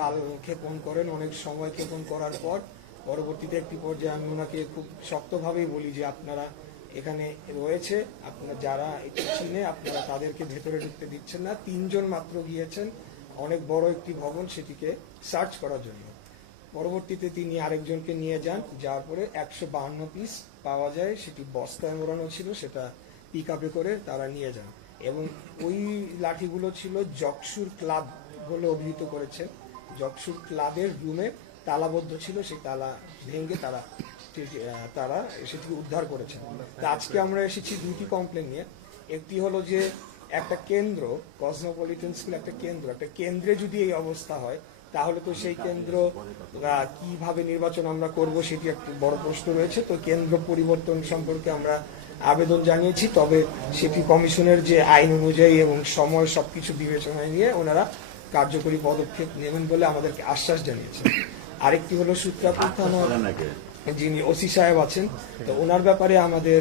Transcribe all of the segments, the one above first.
কাল ক্ষেপণ করেন, অনেক সময় ক্ষেপণ করার পর পরবর্তীতে একটি পর্যায়ে আমি ওনাকে খুব শক্তভাবেই বলি যে আপনারা এখানে রয়েছে, আপনারা যারা একটু চিনে আপনারা তাদেরকে ভেতরে ঢুকতে দিচ্ছেন না। 3 জন মাত্র গিয়েছেন অনেক বড় একটি ভবন সেটিকে সার্চ করার জন্য। পরবর্তীতে তিনি আরেকজনকে নিয়ে যান, যাওয়ার পরে 152 পিস পাওয়া যায়, সেটি বস্তায় মোড়ানো ছিল, সেটা পিক আপে করে তারা নিয়ে যান। এবং ওই লাঠিগুলো ছিল জকসুর ক্লাব বলে অভিহিত করেছেন। জকসুর ক্লাবের রুমে তালাবদ্ধ ছিল, সেই তালা ভেঙে তারা সেটিকে উদ্ধার করেছেন। আজকে আমরা এসেছি 2টি কমপ্লেন নিয়ে। একটি হলো যে একটা কেন্দ্র, কসমোপলিটন স্কুল একটা কেন্দ্রে যদি এই অবস্থা হয় তাহলে তো সেই কেন্দ্র কিভাবে নির্বাচন আমরা করব সেটি একটা বড় প্রশ্ন রয়েছে। তো কেন্দ্র পরিবর্তন সম্পর্কে আমরা আবেদন জানিয়েছি, তবে সেটি কমিশনের যে আইন অনুযায়ী এবং সময় সবকিছু বিবেচনায় নিয়ে ওনারা কার্যকরী পদক্ষেপ নেবেন বলে আমাদেরকে আশ্বাস জানিয়েছেন। আরেকটি হলো সূত্রাপুর থানা যিনি ওসি সাহেব আছেন, তো ওনার ব্যাপারে আমাদের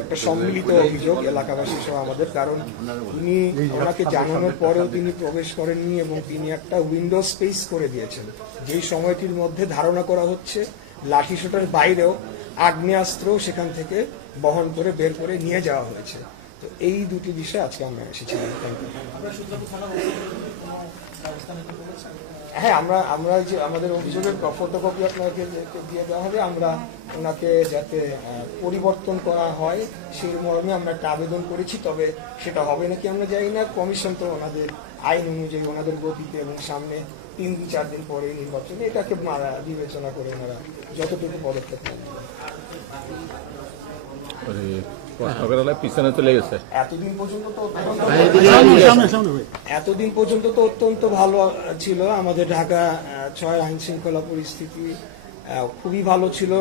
একটা সম্মিলিত অভিযোগ এলাকাবাসী সহ আমাদের, কারণ তিনি ওনাকে জানানোর পরেও তিনি প্রবেশ করেননি এবং তিনি একটা উইন্ডো স্পেস করে দিয়েছেন, যেই সময়টির মধ্যে ধারণা করা হচ্ছে লাঠিসোঁটার বাইরেও আগ্নেয়াস্ত্র সেখান থেকে বহন করে বের করে নিয়ে যাওয়া হয়েছে। তো এই দুটি বিষয় আজকে আমরা এসেছিলাম। হ্যাঁ, আমরা যে আমাদের অভিযোগের ফটোকপি আপনাকে দিয়ে দেওয়া হবে, আমরা ওনাকে যাতে পরিবর্তন করা হয় সেই মর্মে আমরা একটা আবেদন করেছি, তবে সেটা হবে নাকি আমরা জানি না। কমিশন তো ওনাদের আইন অনুযায়ী ওনাদের গতিতে এবং সামনে 3-4 দিন পরে নির্বাচনে এটাকে বিবেচনা করে ওনারা যতটুকু পদক্ষেপ নেন। পিছনে চলে গেছে। এতদিন পর্যন্ত তো অত্যন্ত ভালো ছিল আমাদের ঢাকা 6 আইন শৃঙ্খলা পরিস্থিতি খুবই ভালো ছিল।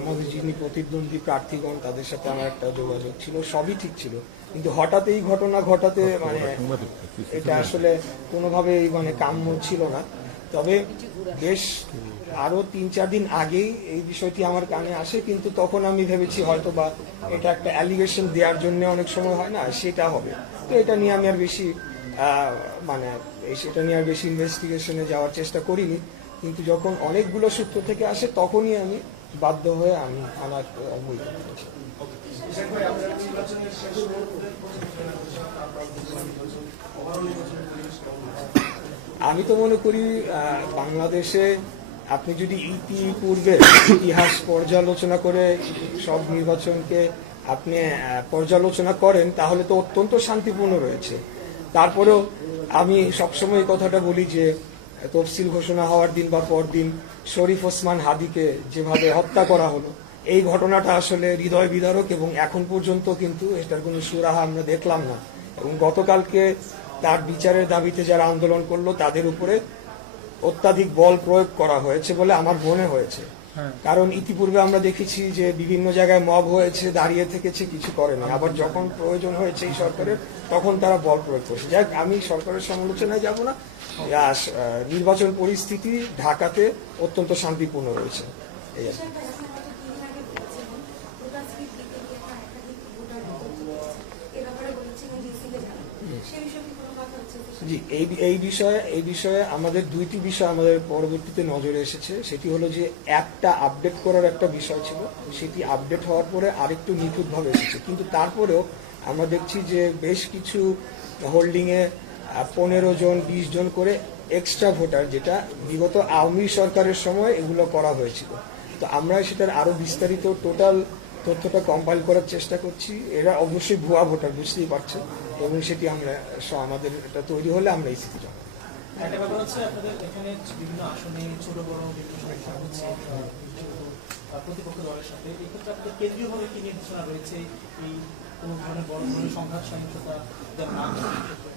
আমাদের যিনি প্রতিদ্বন্দ্বী প্রার্থীগণ তাদের সাথে আমার একটা যোগাযোগ ছিল, সবই ঠিক ছিল। কিন্তু হঠাৎ এই ঘটনা ঘটাতে এটা আসলে কোনোভাবেই কাম্য ছিল না। তবে বেশ আরো 3-4 দিন আগেই এই বিষয়টি আমার কানে আসে, কিন্তু তখন আমি ভেবেছি হয়তো বা এটা একটা অ্যালিগেশন দেওয়ার জন্য অনেক সময় হয় না, সেটা হবে। তো এটা নিয়ে আমি আর বেশি ইনভেস্টিগেশনে যাওয়ার চেষ্টা করিনি। কিন্তু যখন অনেকগুলো সূত্র থেকে আসে তখনই আমি বাধ্য হয়ে আমি আমার অবহিত করেছি। আমি তো মনে করি বাংলাদেশে আপনি যদি ইতিপূর্বে ইতিহাস পর্যালোচনা করে সব নির্বাচনকে আপনি পর্যালোচনা করেন তাহলে তো অত্যন্ত শান্তিপূর্ণ রয়েছে। তারপরেও আমি সবসময় এই কথাটা বলি যে তফসিল ঘোষণা হওয়ার দিন বা পরদিন শরীফ ওসমান হাদিকে যেভাবে হত্যা করা হলো, এই ঘটনাটা আসলে হৃদয় বিদারক এবং এখন পর্যন্ত কিন্তু এটার কোনো সুরাহা আমরা দেখলাম না। এবং গতকালকে তার বিচারের দাবিতে যারা আন্দোলন করলো তাদের উপরে অত্যাধিক বল প্রয়োগ করা হয়েছে বলে আমার মনে হয়েছে। কারণ ইতিপূর্বে আমরা দেখেছি যে বিভিন্ন জায়গায় মব হয়েছে, দাঁড়িয়ে থেকেছে, কিছু করে না, আবার যখন প্রয়োজন হয়েছে এই সরকারের তখন তারা বল প্রয়োগ করছে। যাক, আমি সরকারের সমালোচনায় যাব না। নির্বাচন পরিস্থিতি ঢাকাতে অত্যন্ত শান্তিপূর্ণ রয়েছে। জি, এই বিষয়ে আমাদের 2টি বিষয় আমাদের পরবর্তীতে নজরে এসেছে। সেটি হলো যে একটা আপডেট করার একটা বিষয় ছিল, সেটি আপডেট হওয়ার পরে আরেকটু নিখুঁতভাবে এসেছে। কিন্তু তারপরেও আমরা দেখছি যে বেশ কিছু হোল্ডিংয়ে 15 জন 20 জন করে এক্সট্রা ভোটার, যেটা বিগত আওয়ামী সরকারের সময় এগুলো করা হয়েছিল। তো আমরা সেটার আরো বিস্তারিত টোটাল তথ্যটা কম্পাইল করার চেষ্টা করছি। এরা অবশ্যই ভুয়া ভোটার, বুঝতেই পারছেন, এবং সেটি আমরা আমাদের এটা তৈরি হলে আমরা এই স্থিতি জানাবো। একটা ব্যাপার হচ্ছে আপনাদের এখানে বিভিন্ন আসনে ছোট বড় বিভিন্ন সমস্যা হচ্ছে প্রতিপক্ষ দলের সাথে, এক্ষেত্রে আপনাদের কেন্দ্রীয়ভাবে কি নির্দেশনা রয়েছে এই কোনো ধরনের বড় ধরনের সংঘাত সহিংসতা?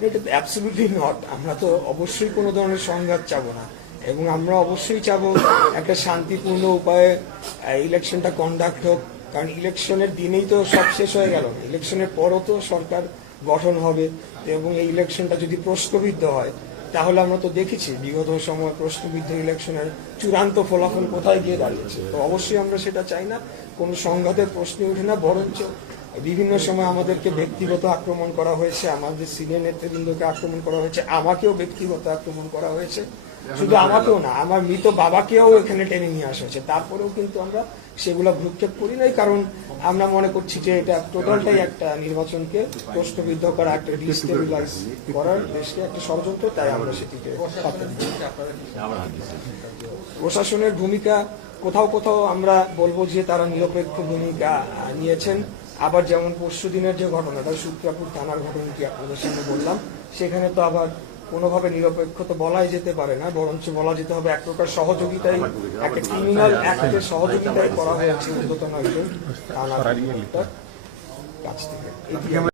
এটা অ্যাবসলিউটলি নট। আমরা তো অবশ্যই কোনো ধরনের সংঘাত চাবো না, এবং আমরা অবশ্যই চাবো একটা শান্তিপূর্ণ উপায়ে ইলেকশনটা কন্ডাক্ট হোক। কারণ ইলেকশনের দিনেই তো সব শেষ হয়ে গেল, ইলেকশনের পরও তো সরকার গঠন হবে, এবং এই ইলেকশনটা যদি প্রশ্নবিদ্ধ হয় তাহলে আমরা তো দেখেছি বিগত সময় প্রশ্নবিদ্ধ ইলেকশনের চূড়ান্ত ফলাফল কোথায় গিয়ে দাঁড়িয়েছে। তো অবশ্যই আমরা সেটা চাই না, কোনো সংঘাতের প্রশ্ন ওঠে না, বরঞ্চ বিভিন্ন সময় আমাদেরকে ব্যক্তিগত আক্রমণ করা হয়েছে, আমাদের সিনিয়র নেতৃবৃন্দকে আক্রমণ করা হয়েছে, আমাকেও ব্যক্তিগত আক্রমণ করা হয়েছে। শুধু আমাকেও না, আমার মৃত বাবাকেও এখানে টেনে নিয়ে আসা হয়েছে। তারপরেও কিন্তু আমরা সেগুলো ভ্রুক্ষেপ করি নাই, কারণ আমরা মনে করছি যে এটা টোটালটাই একটা নির্বাচনকে প্রশ্নবিদ্ধ করা, একটা ডিস্টেবিলাইজ করার দেশকে একটা ষড়যন্ত্র, তাই আমরা সেটিকে পাত্তা দিচ্ছি। প্রশাসনের ভূমিকা কোথাও কোথাও আমরা বলবো যে তারা নিরপেক্ষ ভূমিকা নিয়েছেন। আবার যেমন পরশুদিনের যে ঘটনাটা, সূত্রাপুর থানার ঘটনাটি আপনাদের সামনে বললাম, সেখানে তো আবার কোনোভাবে নিরপেক্ষ তো বলাই যেতে পারে না, বরঞ্চ বলা যেতে হবে এক প্রকার সহযোগিতায়, একটা ক্রিমিনাল অ্যাক্টের সহযোগিতায় করা হয়েছে ঊর্ধ্বতন একজন থানার কাছ থেকে।